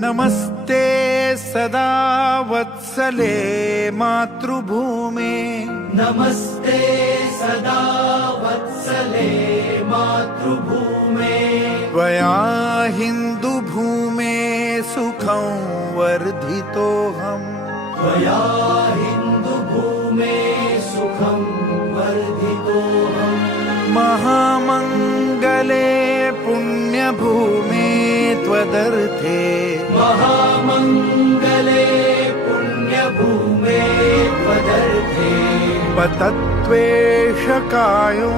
नमस्ते सदा वत्सले मातृभूमे नमस्ते सदा वत्सले मातृभूमे त्वया हिन्दुभूमे सुखं वर्धितोऽहम् त्वया हिन्दुभूमे सुखं वर्धितोऽहम् महामङ्गले पुण्यभूमे त्वदर्थे महामङ्गले पुण्यभूमे त्वदर्थे पतत्वेषकायो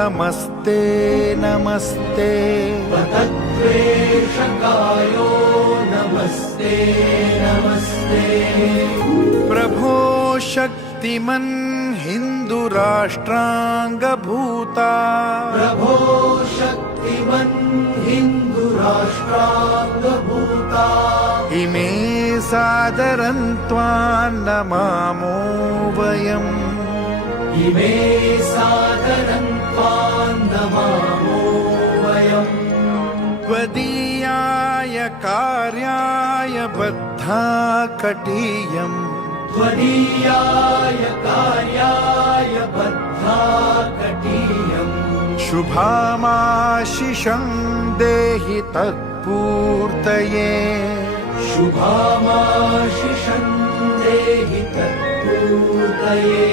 नमस्ते नमस्ते पतत्वेषकायो नमस्ते नमस्ते प्रभो शक्तिमन् हिन्दुराष्ट्राङ्गभूता प्रभो शक्तिमन् हिन्दुराष्ट्राङ्गभूता इमे सादरं त्वां नमामो वयम् इमे सादरं त्वां नमामो वयम् त्वदीयाय कार्याय बद्धा कटीयम् त्वदीयाय कार्याय बद्धा कटीयम् शुभामाशिषं देहि तत्पूर्तये शुभामाशिषं देहि तत्पूर्तये